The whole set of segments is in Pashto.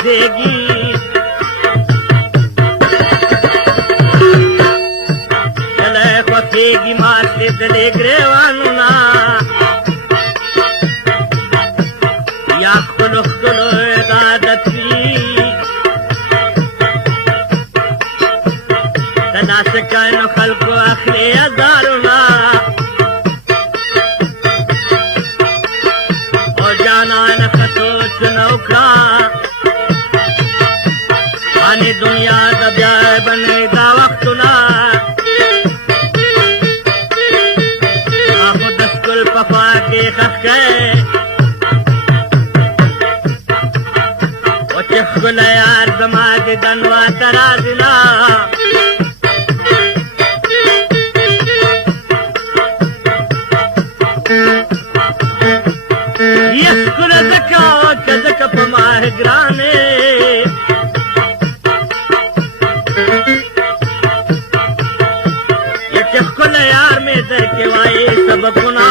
خوځېږي کله خوښېږي ما سېدلې ګرېوانونه یا خپلو ښکلو د عادت وي د ناسکانو خلکو اخلي هزارونه او جانان ښه سوچونه وکړه باندې دنیا د بیا بنې دا وختونه ما خو د ښکل په خوا کې ښخ کړی او چې ښکلی یار زما دیدن واته راځله یه ښکله ځکه که ځکه په ما ګرانې یه چې ښکلی یار مې درکې وایي سببونه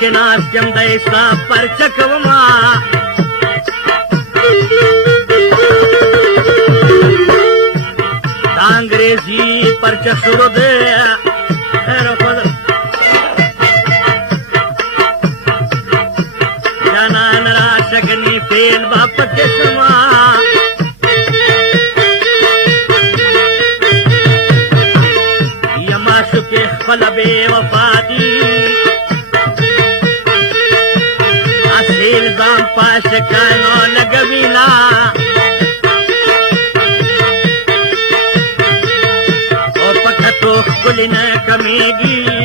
کې ناست یم دی ستا پرچه کومه دا انګریزي پرچه شروع دی خیر خود جانان راشه ګنې فیل به پکې شمه که خپل بے وفا دی اصیل ځان پاشکانو لګوینا او پکتو ښکلي نه کمیږي